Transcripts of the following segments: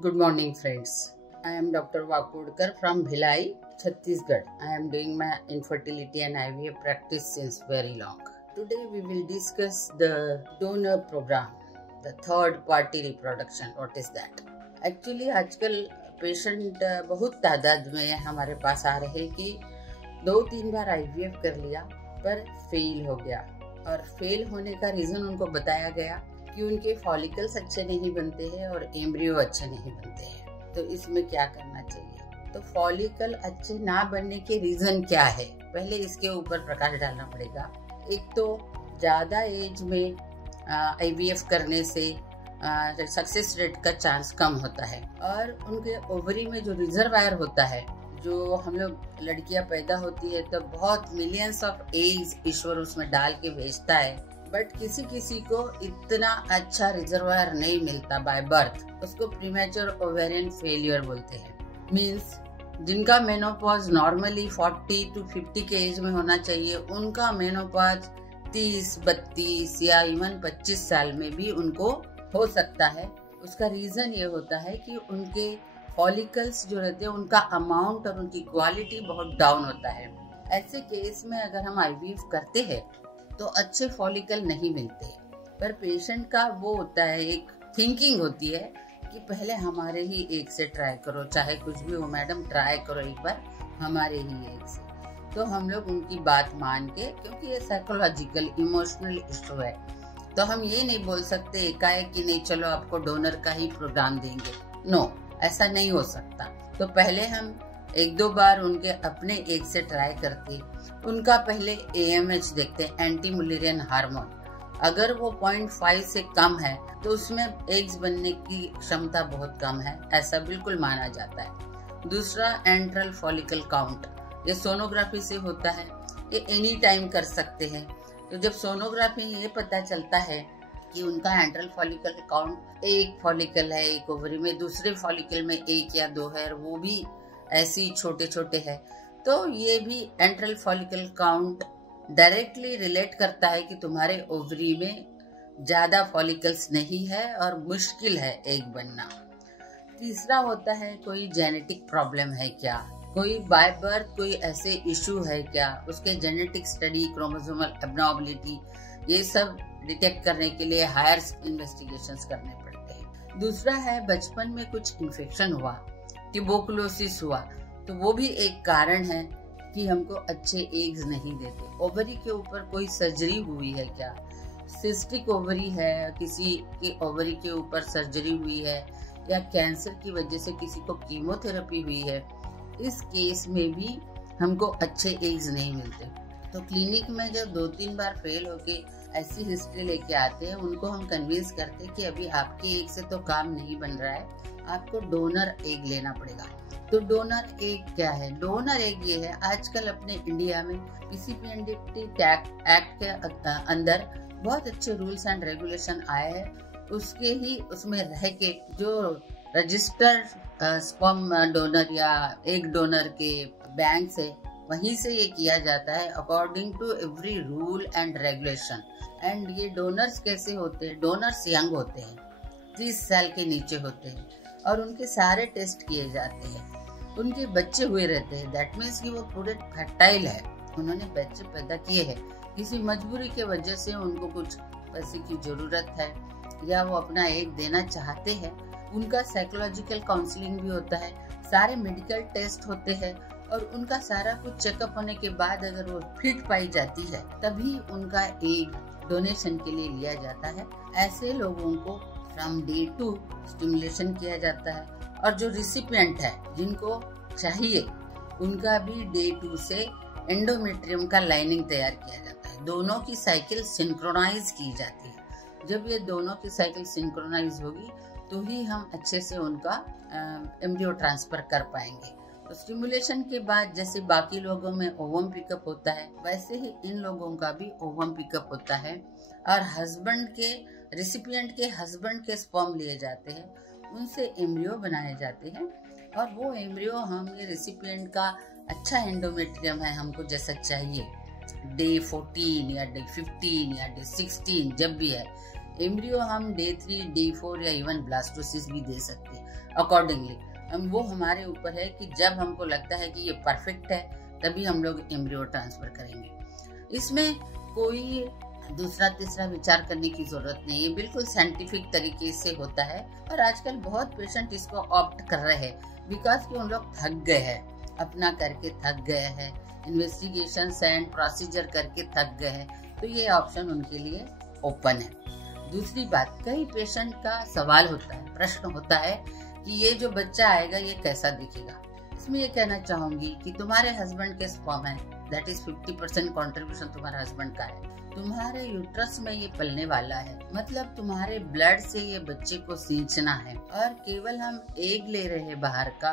Good morning, friends. I am Dr. Vakodkar from Bhilai, Chhattisgarh. I am doing my infertility and IVF practice since very long. Today we will discuss the donor program, the third party reproduction. What is that? Actually, आजकल patient बहुत तादाद में हमारे पास आ रहे कि 2-3 बार IVF कर लिया पर फेल हो गया, और फेल होने का रीज़न उनको बताया गया कि उनके फॉलिकल्स अच्छे नहीं बनते हैं और एम्ब्रियो अच्छे नहीं बनते हैं। तो इसमें क्या करना चाहिए? तो फॉलिकल अच्छे ना बनने के रीज़न क्या है, पहले इसके ऊपर प्रकाश डालना पड़ेगा। एक तो ज़्यादा एज में IVF करने से सक्सेस रेट का चांस कम होता है, और उनके ओवरी में जो रिजर्वायर होता है, जो हम लोग लड़कियां पैदा होती है तो बहुत मिलियंस ऑफ एग्स ईश्वर उसमें डाल के भेजता है, बट किसी किसी को इतना अच्छा रिजर्वायर नहीं मिलता बाय बर्थ। उसको प्रीमेच्योर ओवेरियन फेलियर बोलते हैं। मींस जिनका मेनोपॉज नॉर्मली 40 to 50 के एज में होना चाहिए, उनका मेनोपॉज 30, 32 या इवन 25 साल में भी उनको हो सकता है। उसका रीजन ये होता है कि उनके फॉलिकल्स जो रहते हैं उनका अमाउंट और उनकी क्वालिटी बहुत डाउन होता है। ऐसे केस में अगर हम IVF करते हैं तो अच्छे फॉलिकल नहीं मिलते, पर पेशेंट का वो होता है, एक थिंकिंग होती है कि पहले हमारे ही एग से ट्राई करो, चाहे कुछ भी हो मैडम, ट्राई करो एक बार हमारे ही एग से। तो हम लोग उनकी बात मान के, क्योंकि ये साइकोलॉजिकल इमोशनल इशू है, तो हम ये नहीं बोल सकते एकाएक कि नहीं चलो आपको डोनर का ही प्रोग्राम देंगे। नो, ऐसा नहीं हो सकता। तो पहले हम 1-2 बार उनके अपने एग से ट्राई करते, उनका पहले AMH देखते हैं, एंटी मुलेरियन हार्मोन। अगर वो 0.5 से कम है तो उसमें एग्स बनने की क्षमता बहुत कम है, ऐसा बिल्कुल माना जाता है। दूसरा, एंट्रल फॉलिकल काउंट, ये सोनोग्राफी से होता है, ये एनी टाइम कर सकते हैं। तो जब सोनोग्राफी ये पता चलता है कि उनका एंट्रल फॉलिकल काउंट, एक फॉलिकल है एक ओवरी में, दूसरे फॉलिकल में 1 या 2 है, वो भी ऐसे ही छोटे छोटे हैं, तो ये भी enteral follicle count directly relate करता है कि तुम्हारे ओवरी में ज़्यादा फॉलिकल्स नहीं है और मुश्किल है एग बनना। तीसरा होता है कोई जेनेटिक प्रॉब्लम है क्या, कोई बाय बर्थ कोई ऐसे इशू है क्या, उसके जेनेटिक स्टडी, क्रोमोसोमल एब्नॉर्मलिटी, ये सब डिटेक्ट करने के लिए हायर इन्वेस्टिगेशंस करने पड़ते हैं। दूसरा है बचपन में कुछ इन्फेक्शन हुआ, ट्यूबरकुलोसिस हुआ, तो वो भी एक कारण है कि हमको अच्छे एग्स नहीं देते। ओवरी के ऊपर कोई सर्जरी हुई है क्या, सिस्टिक ओवरी है, किसी के ओवरी के ऊपर सर्जरी हुई है, या कैंसर की वजह से किसी को कीमोथेरेपी हुई है, इस केस में भी हमको अच्छे एग्स नहीं मिलते। तो क्लिनिक में जब 2-3 बार फेल होके ऐसी हिस्ट्री लेके आते हैं, उनको हम कन्विंस करते हैं कि अभी आपके एग से तो काम नहीं बन रहा है, आपको डोनर एग लेना पड़ेगा। तो डोनर एग क्या है? डोनर एग ये है, आजकल अपने इंडिया में PCPND एक्ट के अंदर बहुत अच्छे रूल्स एंड रेगुलेशन आए हैं, उसके ही उसमें रह के जो रजिस्टर्ड स्पर्म डोनर या एग डोनर के बैंक से, वहीं से ये किया जाता है according to every rule and regulation. And ये डोनर्स कैसे होते हैं? डोनर्स यंग होते हैं, 30 साल के नीचे होते हैं, और उनके सारे टेस्ट किए जाते हैं, उनके बच्चे हुए रहते हैं। दैट मीन्स कि वो पूरे फर्टाइल है, उन्होंने बच्चे पैदा किए हैं। किसी मजबूरी के वजह से उनको कुछ पैसे की जरूरत है या वो अपना एग देना चाहते हैं, उनका साइकोलॉजिकल काउंसलिंग भी होता है, सारे मेडिकल टेस्ट होते हैं, और उनका सारा कुछ चेकअप होने के बाद अगर वो फिट पाई जाती है तभी उनका एग डोनेशन के लिए लिया जाता है। ऐसे लोगों को फ्रॉम डे 2 स्टिमुलेशन किया जाता है, और जो रिसिपिएंट है जिनको चाहिए उनका भी डे 2 से एंडोमेट्रियम का लाइनिंग तैयार किया जाता है। दोनों की साइकिल सिंक्रोनाइज की जाती है। जब ये दोनों की साइकिल सिंक्रोनाइज होगी तो ही हम अच्छे से उनका एम्ब्रियो ट्रांसफर कर पाएंगे। तो स्टिमुलेशन के बाद जैसे बाकी लोगों में ओवम पिकअप होता है, वैसे ही इन लोगों का भी ओवम पिकअप होता है, और हस्बैंड के, रिसिपिएंट के हस्बैंड के स्पर्म लिए जाते हैं, उनसे एम्ब्रियो बनाए जाते हैं, और वो एम्ब्रियो हम, ये रिसिपिएंट का अच्छा एंडोमेट्रियम है, हमको जैसा चाहिए, डे 14 या डे 15 या डे 16 जब भी है, एम्ब्रियो हम डे 3, डे 4 या इवन ब्लास्टोसिस भी दे सकते हैं। अकॉर्डिंगली। वो हमारे ऊपर है कि जब हमको लगता है कि ये परफेक्ट है तभी हम लोग एम्ब्रियो ट्रांसफर करेंगे। इसमें कोई दूसरा तीसरा विचार करने की जरूरत नहीं है, बिल्कुल साइंटिफिक तरीके से होता है। और आजकल बहुत पेशेंट इसको ऑप्ट कर रहे हैं बिकॉज कि उन लोग थक गए हैं, अपना करके थक गए हैं, इन्वेस्टिगेशन एंड प्रोसीजर करके थक गए हैं, तो ये ऑप्शन उनके लिए ओपन है। दूसरी बात, कई पेशेंट का सवाल होता है, प्रश्न होता है कि ये जो बच्चा आएगा ये कैसा दिखेगा। इसमें ये कहना चाहूंगी कि तुम्हारे हस्बैंड के स्पर्म है, दैट इज 50% कॉन्ट्रीब्यूशन तुम्हारे हस्बैंड का है। तुम्हारे यूट्रस में ये पलने वाला है, मतलब तुम्हारे ब्लड से ये बच्चे को सींचना है। और केवल हम एग ले रहे हैं बाहर का,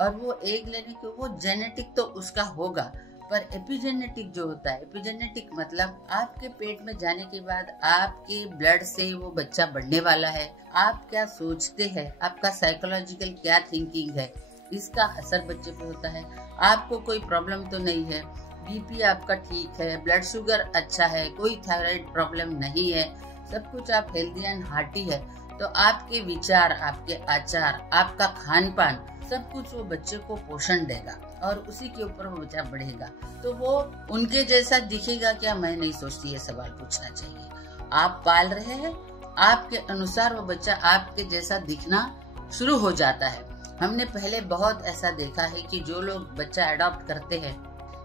और वो एग लेने के वो जेनेटिक तो उसका होगा, पर एपिजेनेटिक जो होता है, एपिजेनेटिक मतलब आपके पेट में जाने के बाद आपके ब्लड से वो बच्चा बढ़ने वाला है। आप क्या सोचते हैं, आपका साइकोलॉजिकल क्या थिंकिंग है, इसका असर बच्चे पे होता है। आपको कोई प्रॉब्लम तो नहीं है, बीपी आपका ठीक है, ब्लड शुगर अच्छा है, कोई थायराइड प्रॉब्लम नहीं है, सब कुछ आप हेल्दी एंड हार्टी है, तो आपके विचार, आपके आचार, आपका खान पान, सब कुछ वो बच्चे को पोषण देगा और उसी के ऊपर वो बच्चा बढ़ेगा। तो वो उनके जैसा दिखेगा क्या, मैं नहीं सोचती, ये सवाल पूछना चाहिए। आप पाल रहे हैं, आपके अनुसार वो बच्चा आपके जैसा दिखना शुरू हो जाता है। हमने पहले बहुत ऐसा देखा है कि जो लोग बच्चा अडॉप्ट करते हैं,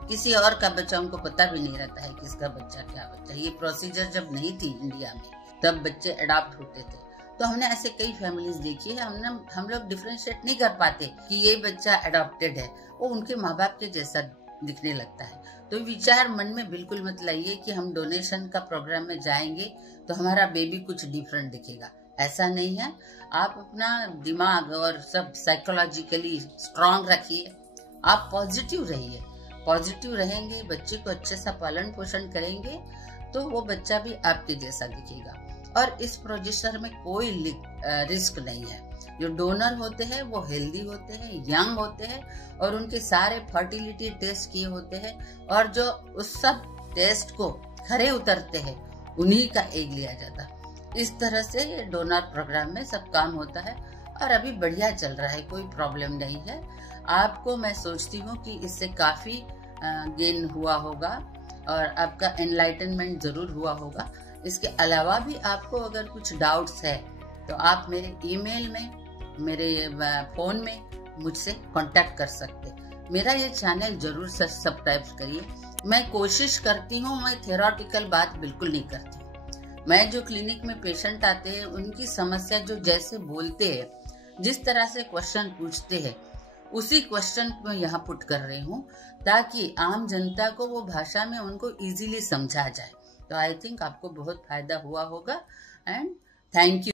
किसी और का बच्चा उनको पता भी नहीं रहता है किसका बच्चा क्या बच्चा। ये प्रोसीजर जब नहीं थी इंडिया में, तब बच्चे अडॉप्ट होते थे, तो हमने ऐसे कई फैमिलीज देखी है। हम लोग डिफरेंशिएट नहीं कर पाते कि ये बच्चा अडॉप्टेड है, वो उनके माँ बाप के जैसा दिखने लगता है। तो विचार मन में बिल्कुल मत लाइए कि हम डोनेशन का प्रोग्राम में जाएंगे तो हमारा बेबी कुछ डिफरेंट दिखेगा, ऐसा नहीं है। आप अपना दिमाग और सब साइकोलॉजिकली स्ट्रांग रखिए, आप पॉजिटिव रहिए। पॉजिटिव रहेंगे, बच्चे को अच्छे सा पालन पोषण करेंगे, तो वो बच्चा भी आपके जैसा दिखेगा। और इस प्रोजेक्शन में कोई रिस्क नहीं है। जो डोनर होते हैं वो हेल्दी होते हैं, यंग होते हैं, और उनके सारे फर्टिलिटी टेस्ट किए होते हैं, और जो उस सब टेस्ट को खरे उतरते हैं उन्हीं का एग लिया जाता है। इस तरह से ये डोनर प्रोग्राम में सब काम होता है और अभी बढ़िया चल रहा है, कोई प्रॉब्लम नहीं है। आपको मैं सोचती हूँ कि इससे काफी गेन हुआ होगा और आपका एनलाइटनमेंट जरूर हुआ होगा। इसके अलावा भी आपको अगर कुछ डाउट्स है तो आप मेरे ईमेल में, मेरे फोन में मुझसे कांटेक्ट कर सकते। मेरा ये चैनल जरूर सब्सक्राइब करिए। मैं कोशिश करती हूँ, मैं थ्योरेटिकल बात बिल्कुल नहीं करती। मैं जो क्लिनिक में पेशेंट आते हैं उनकी समस्या जो जैसे बोलते हैं, जिस तरह से क्वेश्चन पूछते हैं, उसी क्वेश्चन को मैं यहाँ पुट कर रही हूँ ताकि आम जनता को वो भाषा में उनको इजीली समझा जाए। तो आई थिंक आपको बहुत फायदा हुआ होगा एंड थैंक यू।